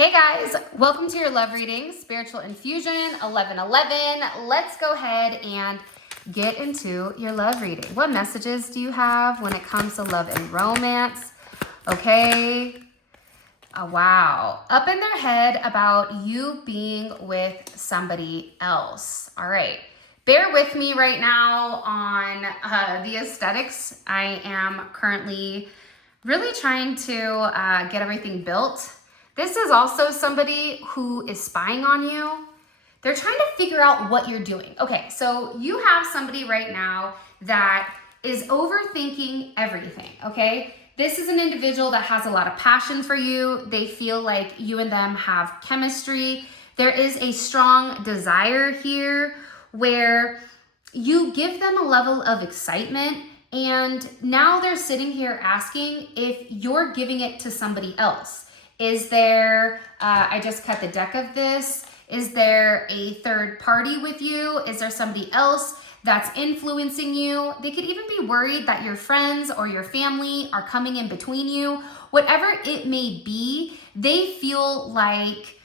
Hey guys, welcome to your love reading, Spiritual Infusion 1111. Let's go ahead and get into your love reading. What messages do you have when it comes to love and romance? Okay. Oh, wow. Up in their head about you being with somebody else. All right. Bear with me right now on the aesthetics. I am currently really trying to get everything built. This is also somebody who is spying on you. They're trying to figure out what you're doing. Okay, so you have somebody right now that is overthinking everything, okay? This is an individual that has a lot of passion for you. They feel like you and them have chemistry. There is a strong desire here where you give them a level of excitement, and now they're sitting here asking if you're giving it to somebody else. Is there, I just cut the deck of this. Is there a third party with you? Is there somebody else that's influencing you? They could even be worried that your friends or your family are coming in between you. Whatever it may be, they feel like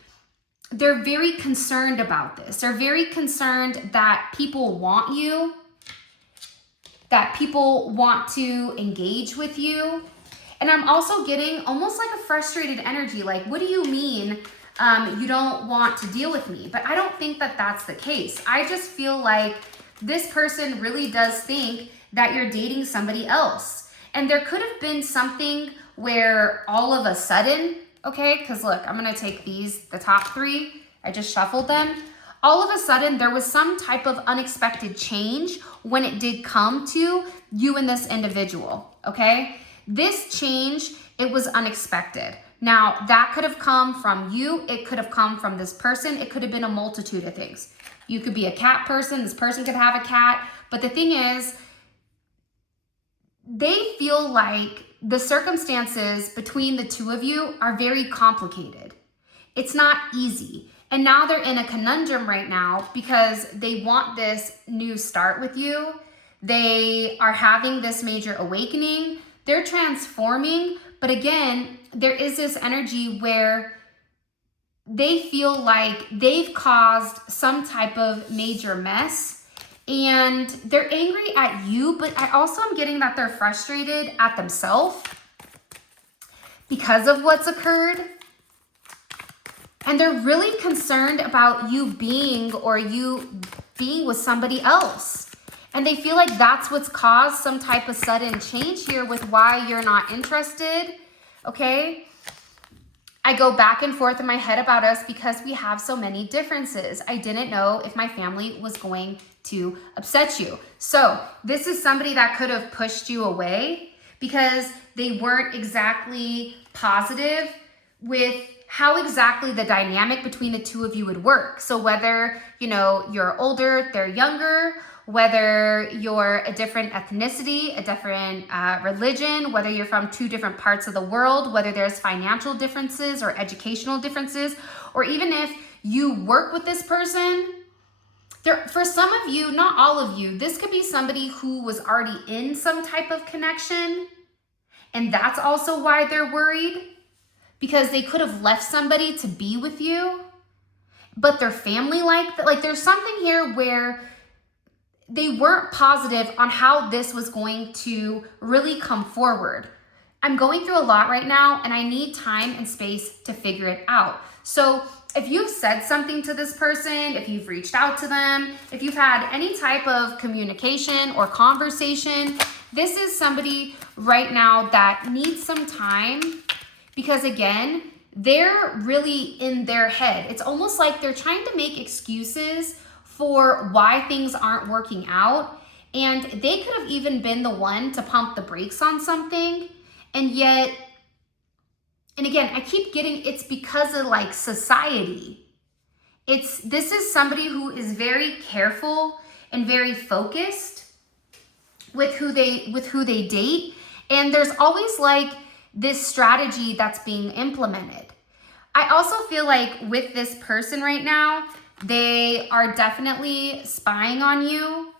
they're very concerned about this. They're very concerned that people want you, that people want to engage with you. And I'm also getting almost like a frustrated energy. Like, what do you mean you don't want to deal with me? But I don't think that that's the case. I just feel like this person really does think that you're dating somebody else. And there could have been something where all of a sudden, okay, because look, I'm going to take the top three. I just shuffled them. All of a sudden, there was some type of unexpected change when it did come to you and this individual, okay? This change, it was unexpected. Now, that could have come from you. It could have come from this person. It could have been a multitude of things. You could be a cat person. This person could have a cat. But the thing is, they feel like the circumstances between the two of you are very complicated. It's not easy. And now they're in a conundrum right now because they want this new start with you. They are having this major awakening. They're transforming, but again, there is this energy where they feel like they've caused some type of major mess and they're angry at you, but I also am getting that they're frustrated at themselves because of what's occurred. And they're really concerned about you being with somebody else. And they feel like that's what's caused some type of sudden change here with why you're not interested, okay? I go back and forth in my head about us because we have so many differences. I didn't know if my family was going to upset you. So this is somebody that could have pushed you away because they weren't exactly positive with how exactly the dynamic between the two of you would work. So whether, you're older, they're younger, whether you're a different ethnicity, a different religion, whether you're from two different parts of the world, whether there's financial differences or educational differences, or even if you work with this person, for some of you, not all of you, this could be somebody who was already in some type of connection, and that's also why they're worried, because they could have left somebody to be with you, but their family like there's something here where they weren't positive on how this was going to really come forward. I'm going through a lot right now and I need time and space to figure it out. So if you've said something to this person, if you've reached out to them, if you've had any type of communication or conversation, this is somebody right now that needs some time because again, they're really in their head. It's almost like they're trying to make excuses for why things aren't working out. And they could have even been the one to pump the brakes on something. And yet, and again, I keep getting it's because of like society. This is somebody who is very careful and very focused with who they date. And there's always like this strategy that's being implemented. I also feel like with this person right now, they are definitely spying on you.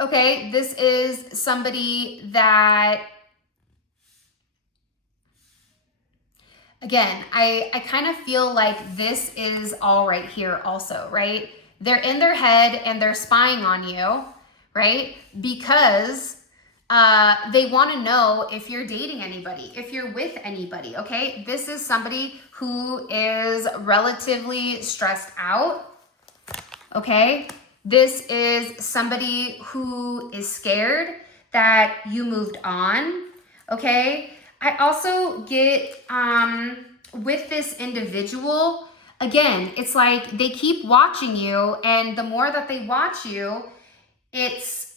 Okay, this is somebody that Again, I kind of feel like this is all right here also, right? They're in their head and they're spying on you, right? Because they want to know if you're dating anybody, if you're with anybody, okay? This is somebody who is relatively stressed out, okay? This is somebody who is scared that you moved on, okay? I also get, with this individual, again, it's like they keep watching you, and the more that they watch you, it's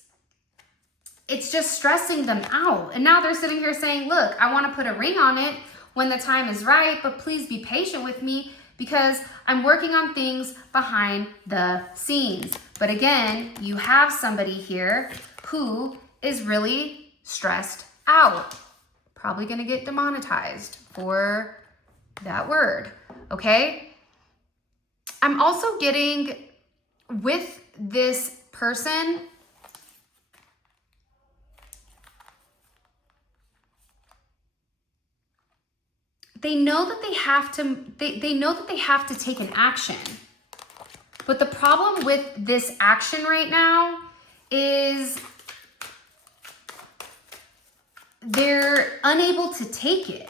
just stressing them out. And now they're sitting here saying, look, I want to put a ring on it when the time is right, but please be patient with me because I'm working on things behind the scenes. But again, you have somebody here who is really stressed out. Probably going to get demonetized for that word, okay? I'm also getting with this person, they know that they have to, they know that they have to take an action. But the problem with this action right now is they're unable to take it.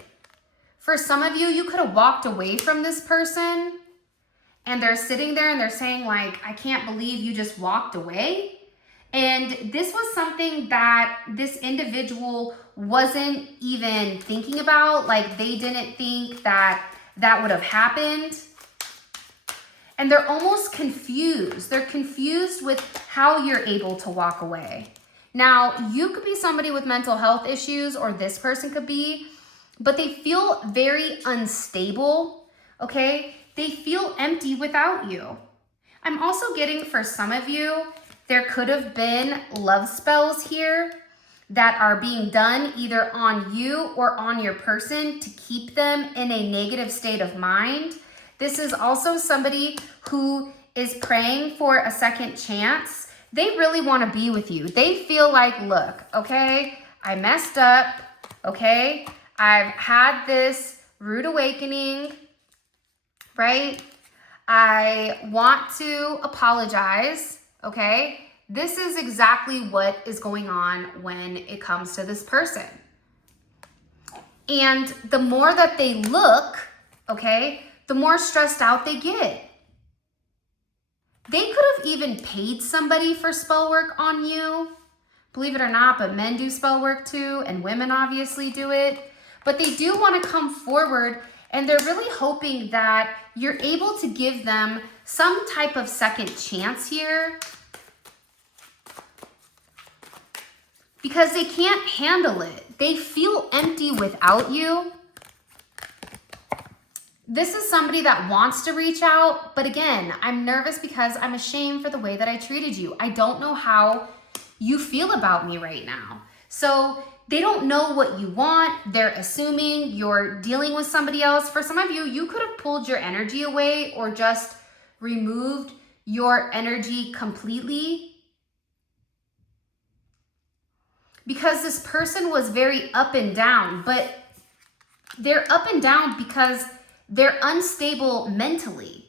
For some of you, you could have walked away from this person and they're sitting there and they're saying like, I can't believe you just walked away. And this was something that this individual wasn't even thinking about. Like they didn't think that that would have happened. And they're almost confused. They're confused with how you're able to walk away. Now, you could be somebody with mental health issues, or this person could be, but they feel very unstable, okay? They feel empty without you. I'm also getting, for some of you, there could have been love spells here that are being done either on you or on your person to keep them in a negative state of mind. This is also somebody who is praying for a second chance. They really want to be with you. They feel like, look, okay, I messed up, okay? I've had this rude awakening, right? I want to apologize, okay? This is exactly what is going on when it comes to this person. And the more that they look, okay, the more stressed out they get. They could have even paid somebody for spell work on you. Believe it or not, but men do spell work too, and women obviously do it. But they do want to come forward, and they're really hoping that you're able to give them some type of second chance here, because they can't handle it. They feel empty without you. This is somebody that wants to reach out, but again, I'm nervous because I'm ashamed for the way that I treated you. I don't know how you feel about me right now. So they don't know what you want. They're assuming you're dealing with somebody else. For some of you, you could have pulled your energy away or just removed your energy completely, because this person was very up and down, but they're up and down because they're unstable mentally.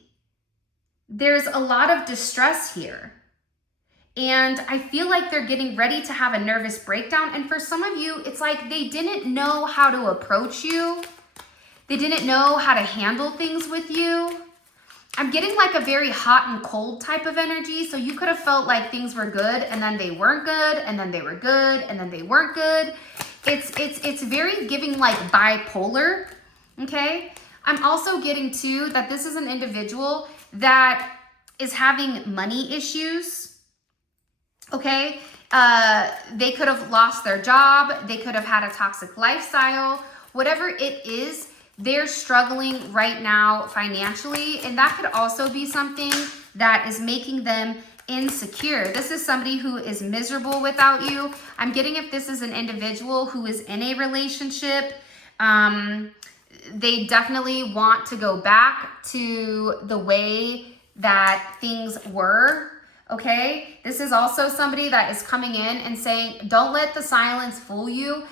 There's a lot of distress here. And I feel like they're getting ready to have a nervous breakdown. And for some of you, it's like they didn't know how to approach you. They didn't know how to handle things with you. I'm getting like a very hot and cold type of energy. So you could have felt like things were good and then they weren't good, and then they were good and then they weren't good. It's very giving like bipolar, okay? I'm also getting too that this is an individual that is having money issues, okay? They could have lost their job. They could have had a toxic lifestyle. Whatever it is, they're struggling right now financially, and that could also be something that is making them insecure. This is somebody who is miserable without you. I'm getting if this is an individual who is in a relationship, they definitely want to go back to the way that things were, okay? This is also somebody that is coming in and saying, don't let the silence fool you.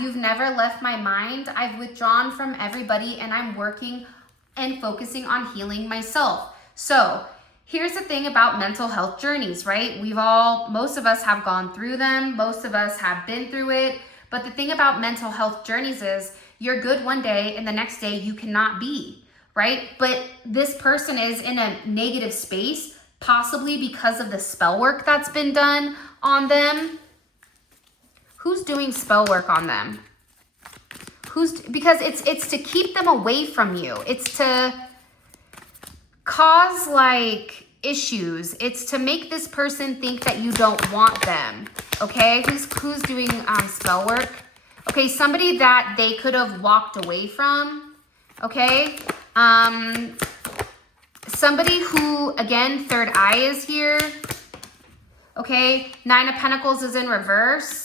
You've never left my mind. I've withdrawn from everybody and I'm working and focusing on healing myself. So here's the thing about mental health journeys, right? Most of us have gone through them. Most of us have been through it. But the thing about mental health journeys is you're good one day and the next day you cannot be, right? But this person is in a negative space, possibly because of the spell work that's been done on them. Who's doing spell work on them? Because it's to keep them away from you. It's to cause like issues. It's to make this person think that you don't want them. Okay, who's doing spell work? Okay, somebody that they could have walked away from. Okay, somebody who, again, third eye is here. Okay, 9 of Pentacles is in reverse.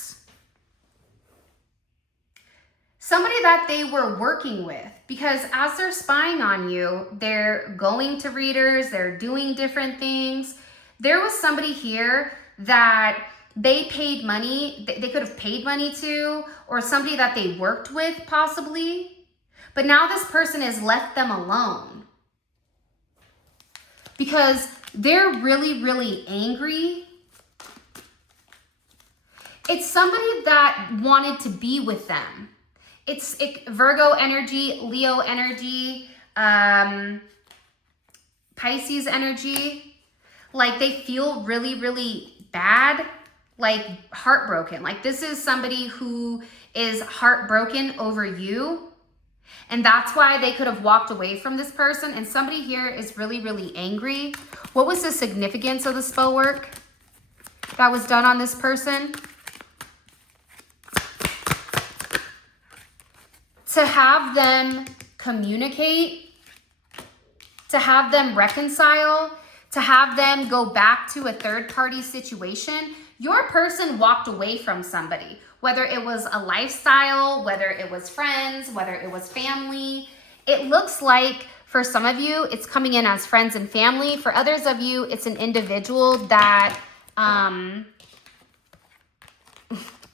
Somebody that they were working with, because as they're spying on you, they're going to readers, they're doing different things. There was somebody here that they paid money, they could have paid money to, or somebody that they worked with possibly, but now this person has left them alone because they're really, really angry. It's somebody that wanted to be with them. It's Virgo energy, Leo energy, Pisces energy. Like they feel really, really bad, like heartbroken. Like this is somebody who is heartbroken over you. And that's why they could have walked away from this person. And somebody here is really, really angry. What was the significance of the spell work that was done on this person? To have them communicate, to have them reconcile, to have them go back to a third-party situation. Your person walked away from somebody, whether it was a lifestyle, whether it was friends, whether it was family. It looks like for some of you, it's coming in as friends and family. For others of you, it's an individual that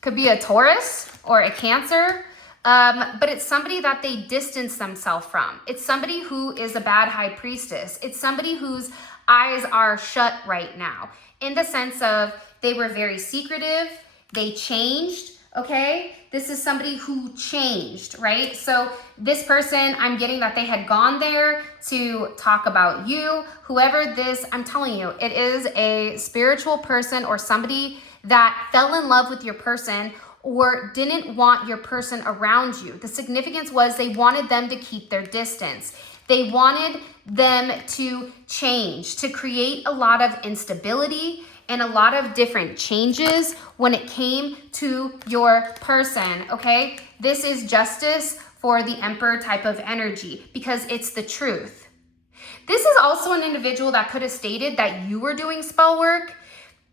could be a Taurus or a Cancer. But it's somebody that they distance themselves from. It's somebody who is a bad high priestess. It's somebody whose eyes are shut right now, in the sense of they were very secretive. They changed. Okay. This is somebody who changed, right? So this person, I'm getting that they had gone there to talk about you. Whoever this, I'm telling you, it is a spiritual person or somebody that fell in love with your person or didn't want your person around you. The significance was they wanted them to keep their distance. They wanted them to change, to create a lot of instability and a lot of different changes when it came to your person, okay? This is justice for the Emperor type of energy because it's the truth. This is also an individual that could have stated that you were doing spell work,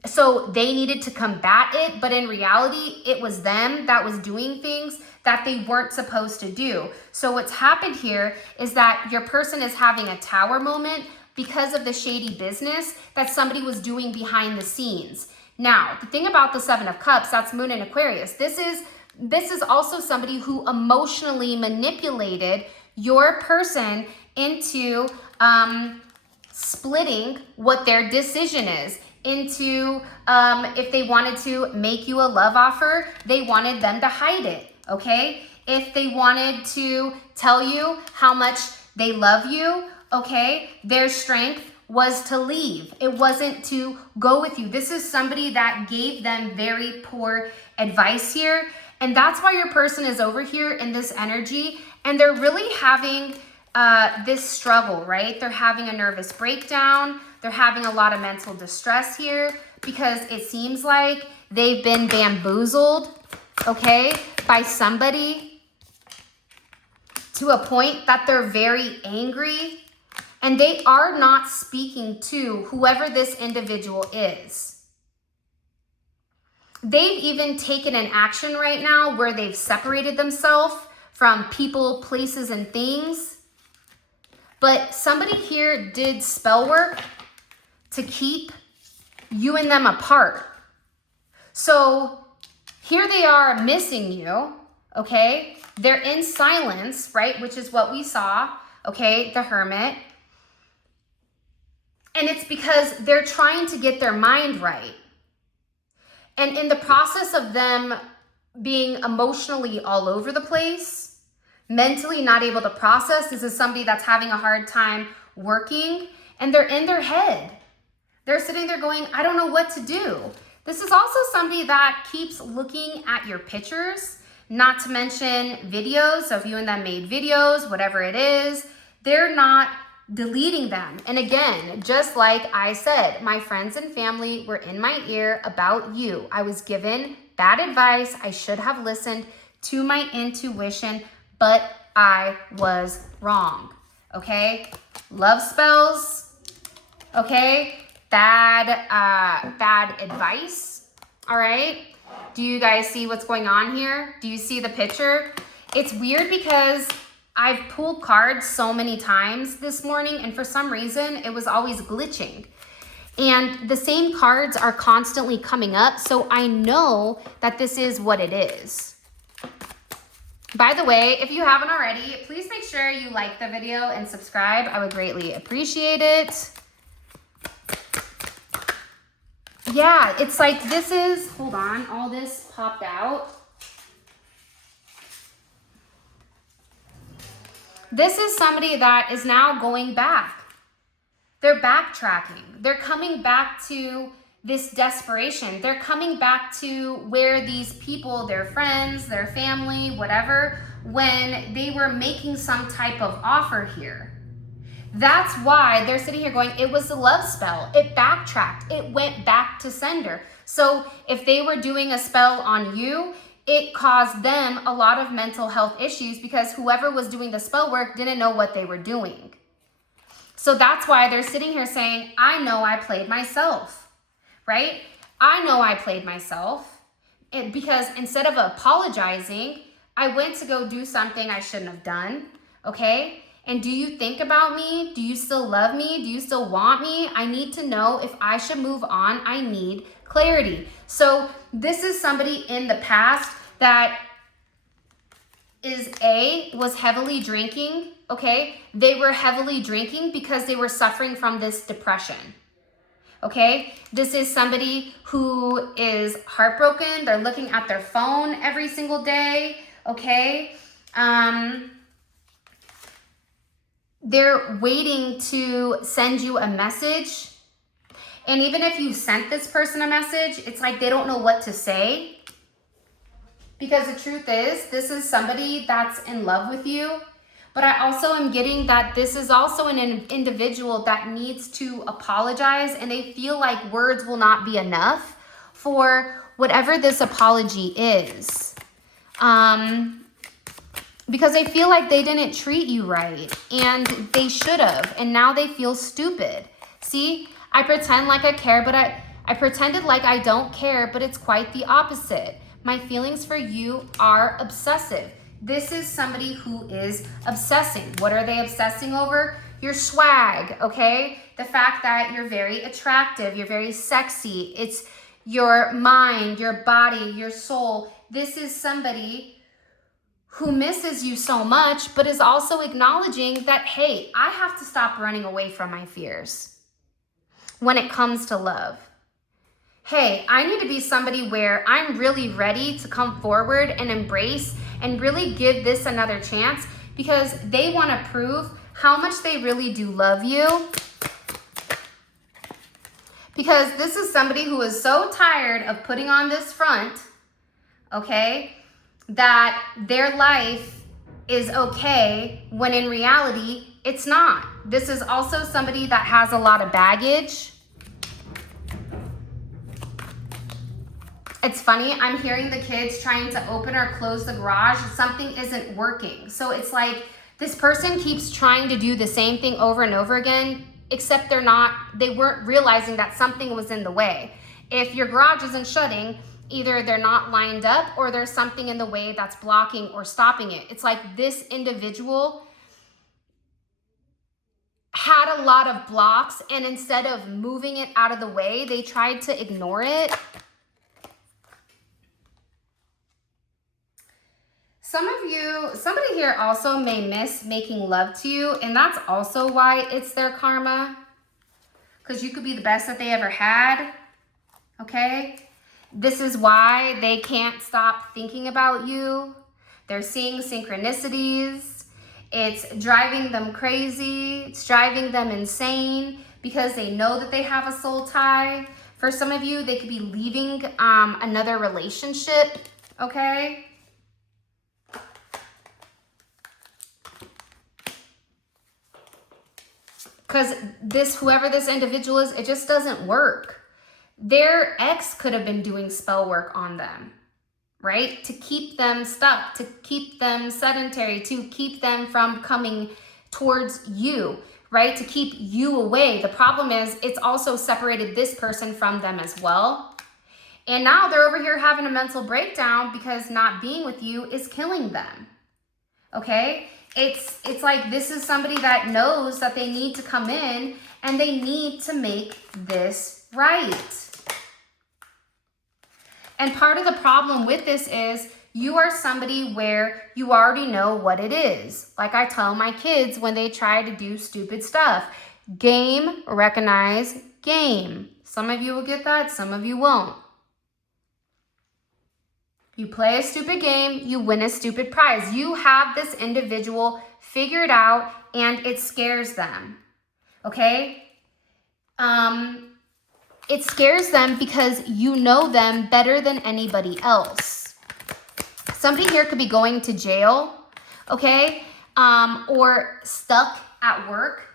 so they needed to combat it, but in reality, it was them that was doing things that they weren't supposed to do. So what's happened here is that your person is having a tower moment because of the shady business that somebody was doing behind the scenes. Now, the thing about the 7 of Cups, that's Moon in Aquarius. This is also somebody who emotionally manipulated your person into splitting what their decision is. Into if they wanted to make you a love offer, they wanted them to hide it, okay? If they wanted to tell you how much they love you, okay, their strength was to leave. It wasn't to go with you. This is somebody that gave them very poor advice here. And that's why your person is over here in this energy and they're really having this struggle, right? They're having a nervous breakdown. They're having a lot of mental distress here because it seems like they've been bamboozled, okay, by somebody to a point that they're very angry and they are not speaking to whoever this individual is. They've even taken an action right now where they've separated themselves from people, places, and things. But somebody here did spell work to keep you and them apart. So Here they are missing you, okay? They're in silence, right? Which is what we saw, okay? The Hermit. And it's because they're trying to get their mind right. And in the process of them being emotionally all over the place, mentally not able to process, this is somebody that's having a hard time working, and they're in their head. They're sitting there going, I don't know what to do. This is also somebody that keeps looking at your pictures, not to mention videos. So if you and them made videos, whatever it is, they're not deleting them. And again, just like I said, my friends and family were in my ear about you. I was given bad advice. I should have listened to my intuition, but I was wrong. Okay? Love spells. Okay? Bad advice. All right? Do you guys see what's going on here? Do you see the picture? It's weird because I've pulled cards so many times this morning, and for some reason, it was always glitching. And the same cards are constantly coming up, so I know that this is what it is. By the way, if you haven't already, please make sure you like the video and subscribe. I would greatly appreciate it. Yeah, it's like this is, hold on, all this popped out. This is somebody that is now going back. They're backtracking. They're coming back to this desperation. They're coming back to where these people, their friends, their family, whatever, when they were making some type of offer here. That's why they're sitting here going, it was a love spell. It backtracked. It went back to sender. So if they were doing a spell on you, it caused them a lot of mental health issues because whoever was doing the spell work didn't know what they were doing. So that's why they're sitting here saying, I know I played myself, right? I know I played myself because instead of apologizing, I went to go do something I shouldn't have done, okay? And do you think about me? Do you still love me? Do you still want me? I need to know if I should move on. I need clarity. So this is somebody in the past that was heavily drinking, okay? They were heavily drinking because they were suffering from this depression, okay? This is somebody who is heartbroken. They're looking at their phone every single day, okay? They're waiting to send you a message. And even if you sent this person a message, it's like they don't know what to say. Because the truth is, this is somebody that's in love with you. But I also am getting that this is also an individual that needs to apologize, and they feel like words will not be enough for whatever this apology is. Because they feel like they didn't treat you right, and they should have, and now they feel stupid. See, I pretend like I care, but I pretended like I don't care, but it's quite the opposite. My feelings for you are obsessive. This is somebody who is obsessing. What are they obsessing over? Your swag, okay? The fact that you're very attractive, you're very sexy. It's your mind, your body, your soul. This is somebody who misses you so much, but is also acknowledging that, hey, I have to stop running away from my fears when it comes to love. Hey, I need to be somebody where I'm really ready to come forward and embrace and really give this another chance because they want to prove how much they really do love you. Because this is somebody who is so tired of putting on this front, okay, that their life is okay when in reality, it's not. This is also somebody that has a lot of baggage. It's funny, I'm hearing the kids trying to open or close the garage. Something isn't working. So it's like this person keeps trying to do the same thing over and over again, except they weren't realizing that something was in the way. If your garage isn't shutting, either they're not lined up or there's something in the way that's blocking or stopping it. It's like this individual had a lot of blocks, and instead of moving it out of the way, they tried to ignore it. somebody here also may miss making love to you, and that's also why it's their karma. Because you could be the best that they ever had, okay? This is why they can't stop thinking about you. They're seeing synchronicities. It's driving them crazy. It's driving them insane because they know that they have a soul tie. For some of you, they could be leaving another relationship, okay? Because whoever this individual is, it just doesn't work. Their ex could have been doing spell work on them, right? To keep them stuck, to keep them sedentary, to keep them from coming towards you, right? To keep you away. The problem is it's also separated this person from them as well. And now they're over here having a mental breakdown because not being with you is killing them, okay? It's like this is somebody that knows that they need to come in and they need to make this right. And part of the problem with this is you are somebody where you already know what it is. Like I tell my kids when they try to do stupid stuff. Game, recognize, game. Some of you will get that, some of you won't. You play a stupid game, you win a stupid prize. You have this individual figured out and it scares them, okay? It scares them because you know them better than anybody else. Somebody here could be going to jail, okay? Or stuck at work.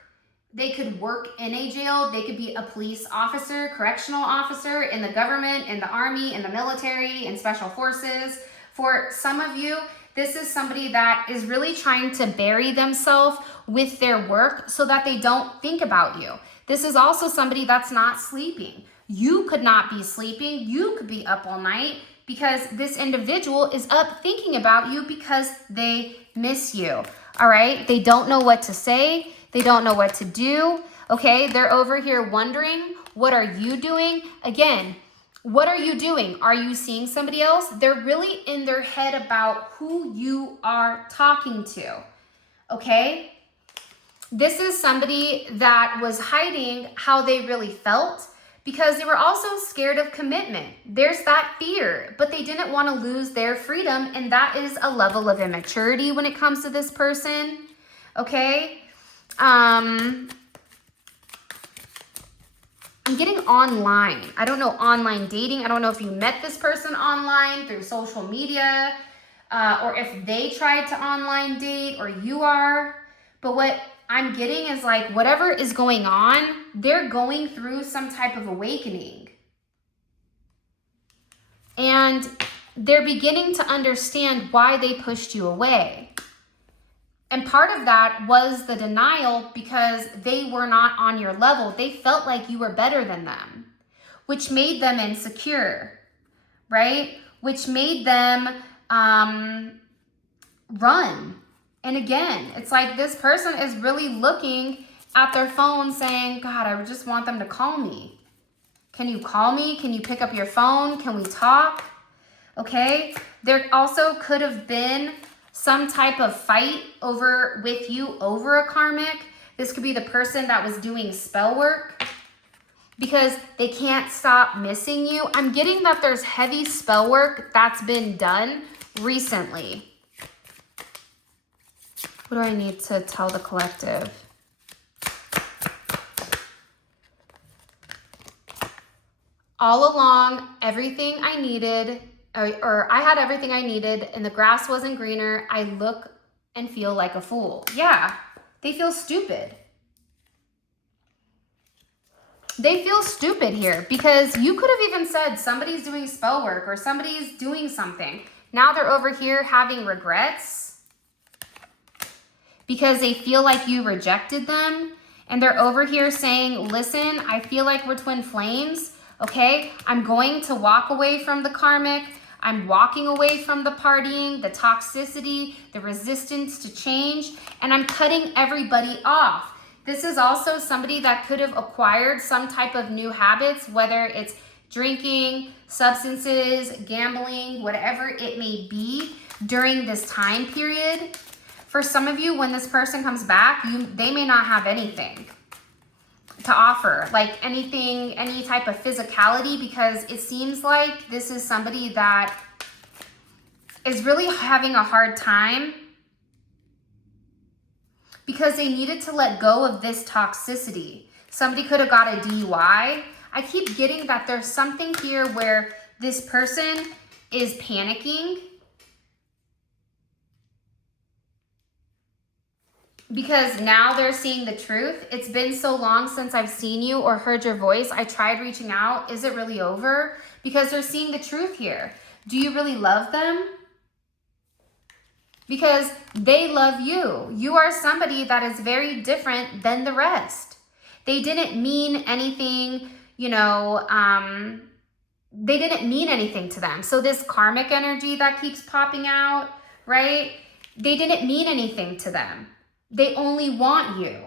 They could work in a jail. They could be a police officer, correctional officer in the government, in the army, in the military, in special forces. For some of you, this is somebody that is really trying to bury themselves with their work so that they don't think about you. This is also somebody that's not sleeping. You could not be sleeping. You could be up all night because this individual is up thinking about you because they miss you, all right? They don't know what to say. They don't know what to do, okay? They're over here wondering, what are you doing? Again, what are you doing? Are you seeing somebody else? They're really in their head about who you are talking to, okay? This is somebody that was hiding how they really felt because they were also scared of commitment. There's that fear, but they didn't want to lose their freedom, and that is a level of immaturity when it comes to this person, okay? I'm getting online. I don't know, online dating. I don't know if you met this person online through social media or if they tried to online date or you are. But what I'm getting is like whatever is going on, they're going through some type of awakening. And they're beginning to understand why they pushed you away. And part of that was the denial because they were not on your level. They felt like you were better than them, which made them insecure, right? Which made them run. And again, it's like this person is really looking at their phone saying, God, I just want them to call me. Can you call me? Can you pick up your phone? Can we talk? Okay. There also could have been some type of fight with you over a karmic. This could be the person that was doing spell work because they can't stop missing you. I'm getting that there's heavy spell work that's been done recently. What do I need to tell the collective? All along, everything I needed, or I had everything I needed and the grass wasn't greener, I look and feel like a fool. Yeah, they feel stupid. They feel stupid here because you could have even said somebody's doing spell work or somebody's doing something. Now they're over here having regrets because they feel like you rejected them. And they're over here saying, listen, I feel like we're twin flames. Okay, I'm going to walk away from the karmic. I'm walking away from the partying, the toxicity, the resistance to change, and I'm cutting everybody off. This is also somebody that could have acquired some type of new habits, whether it's drinking, substances, gambling, whatever it may be. during this time period. For some of you, when this person comes back, they may not have anything to offer, like anything, any type of physicality, because it seems like this is somebody that is really having a hard time because they needed to let go of this toxicity. Somebody could have got a DUI. I keep getting that there's something here where this person is panicking because now they're seeing the truth. It's been so long since I've seen you or heard your voice. I tried reaching out. Is it really over? Because they're seeing the truth here. Do you really love them? Because they love you. You are somebody that is very different than the rest. They didn't mean anything, you know, they didn't mean anything to them. So this karmic energy that keeps popping out, right? They didn't mean anything to them. They only want you.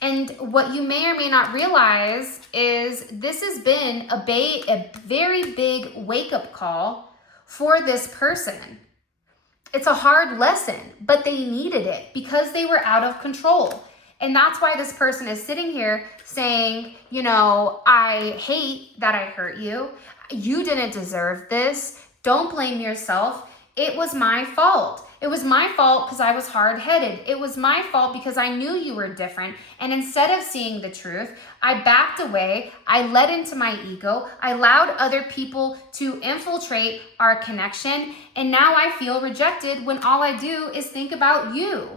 And what you may or may not realize is this has been a very big wake-up call for this person. It's a hard lesson, but they needed it because they were out of control. And that's why this person is sitting here saying, you know, I hate that I hurt you. You didn't deserve this. Don't blame yourself. It was my fault. It was my fault because I was hard-headed. It was my fault because I knew you were different. And instead of seeing the truth, I backed away. I let into my ego. I allowed other people to infiltrate our connection. And now I feel rejected when all I do is think about you.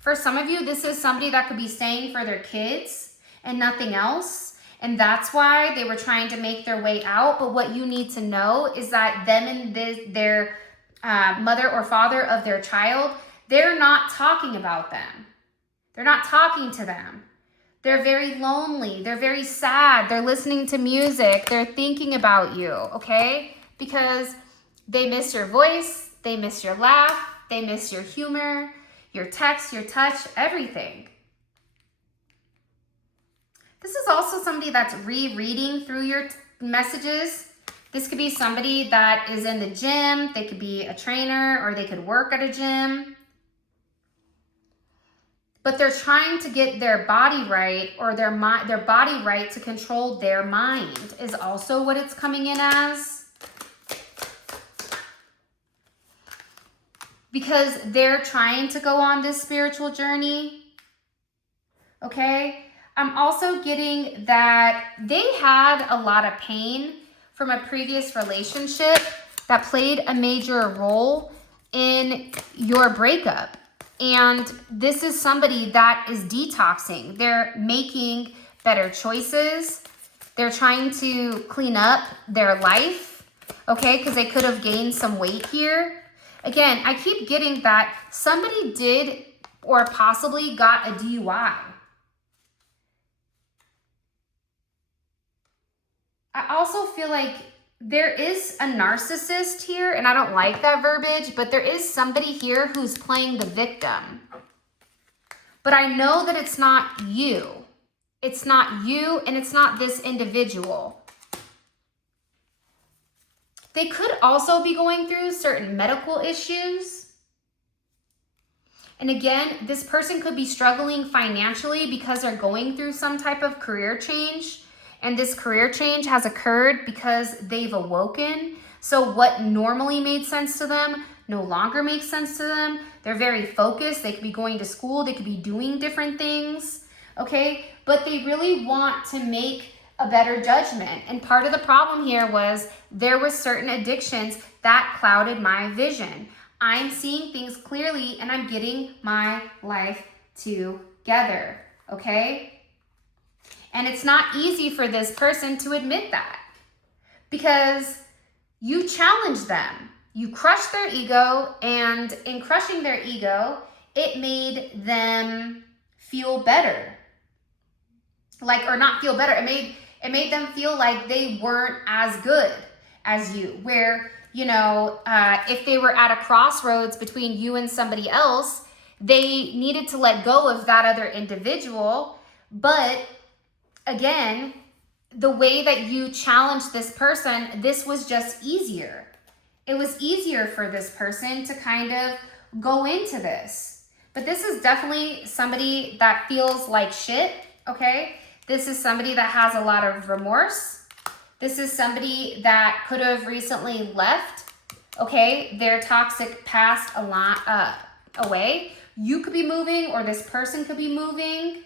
For some of you, this is somebody that could be staying for their kids and nothing else. And that's why they were trying to make their way out. But what you need to know is that them and their mother or father of their child, they're not talking about them. They're not talking to them. They're very lonely. They're very sad. They're listening to music. They're thinking about you, okay? Because they miss your voice. They miss your laugh. They miss your humor, your text, your touch, everything. This is also somebody that's rereading through your messages. This could be somebody that is in the gym. They could be a trainer or they could work at a gym. But they're trying to get their body right or their body right to control their mind is also what it's coming in as. Because they're trying to go on this spiritual journey. Okay? I'm also getting that they had a lot of pain from a previous relationship that played a major role in your breakup. And this is somebody that is detoxing. They're making better choices. They're trying to clean up their life, okay? Because they could have gained some weight here. Again, I keep getting that somebody did or possibly got a DUI. I also feel like there is a narcissist here, and I don't like that verbiage, but there is somebody here who's playing the victim. But I know that it's not you. It's not you, and it's not this individual. They could also be going through certain medical issues. And again, this person could be struggling financially because they're going through some type of career change. And this career change has occurred because they've awoken. So what normally made sense to them no longer makes sense to them. They're very focused. They could be going to school. They could be doing different things, okay? But they really want to make a better judgment. And part of the problem here was there were certain addictions that clouded my vision. I'm seeing things clearly and I'm getting my life together, okay? And it's not easy for this person to admit that because you challenge them. You crush their ego, and in crushing their ego, it made them feel better. Or not feel better. It made them feel like they weren't as good as you. Where, if they were at a crossroads between you and somebody else, they needed to let go of that other individual. But again, the way that you challenged this person, this was just easier. it was easier for this person to kind of go into this. But this is definitely somebody that feels like shit, okay? This is somebody that has a lot of remorse. This is somebody that could have recently left, okay? Their toxic past away. You could be moving, or this person could be moving,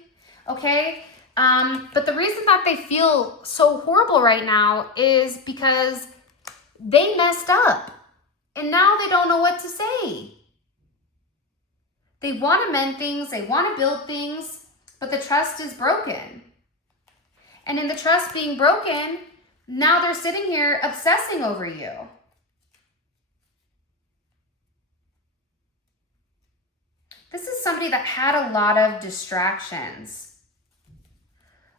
okay? But the reason that they feel so horrible right now is because they messed up and now they don't know what to say. They want to mend things, they want to build things, but the trust is broken. And in the trust being broken, now they're sitting here obsessing over you. This is somebody that had a lot of distractions.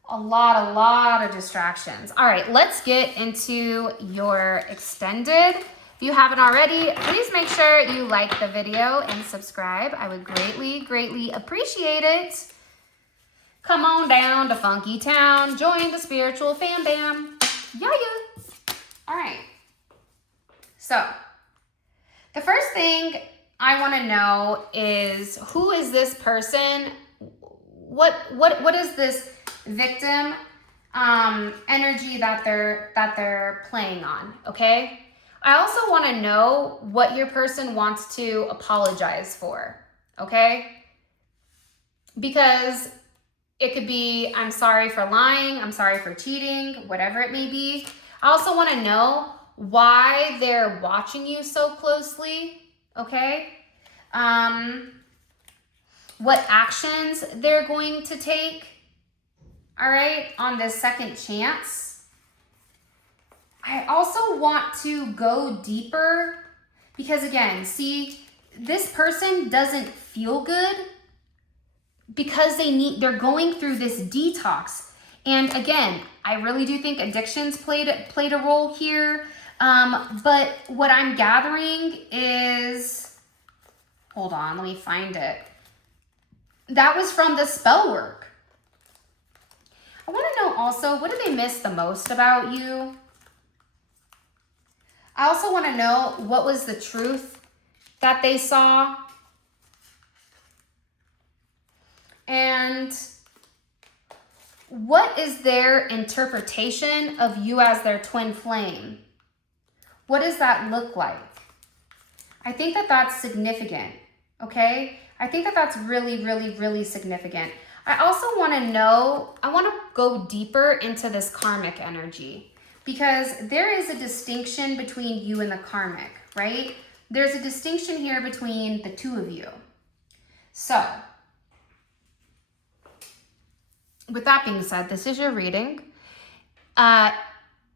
A lot of distractions. All right, let's get into your extended. If you haven't already, please make sure you like the video and subscribe. I would greatly appreciate it. Come on down to Funky Town. Join the spiritual fam bam. Yeah. All right. So, the first thing I want to know is, who is this person? What is this victim energy that they're playing on, okay? I also want to know what your person wants to apologize for, okay? Because it could be, I'm sorry for lying, I'm sorry for cheating, whatever it may be. I also want to know why they're watching you so closely, okay? What actions they're going to take, all right, on this second chance. I also want to go deeper because, again, see, this person doesn't feel good because they're going through this detox. And again, I really do think addictions played a role here. But what I'm gathering is, hold on, let me find it. That was from the Spellwork. I want to know also, what do they miss the most about you? I also want to know, what was the truth that they saw? And what is their interpretation of you as their twin flame? What does that look like? I think that that's significant, okay? I think that that's really significant. I also want to know, I want to go deeper into this karmic energy, because there is a distinction between you and the karmic, right? There's a distinction here between the two of you. So, with that being said, this is your reading.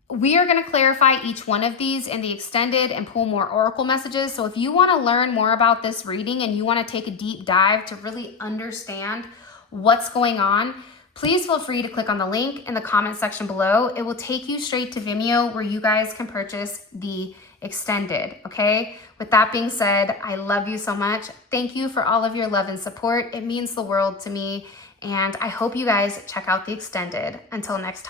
We are going to clarify each one of these in the extended and pull more oracle messages. So if you want to learn more about this reading and you want to take a deep dive to really understand what's going on, please feel free to click on the link in the comment section below. It will take you straight to Vimeo, where you guys can purchase the extended, okay? With that being said, I love you so much. Thank you for all of your love and support. It means the world to me. And I hope you guys check out the extended. Until next time.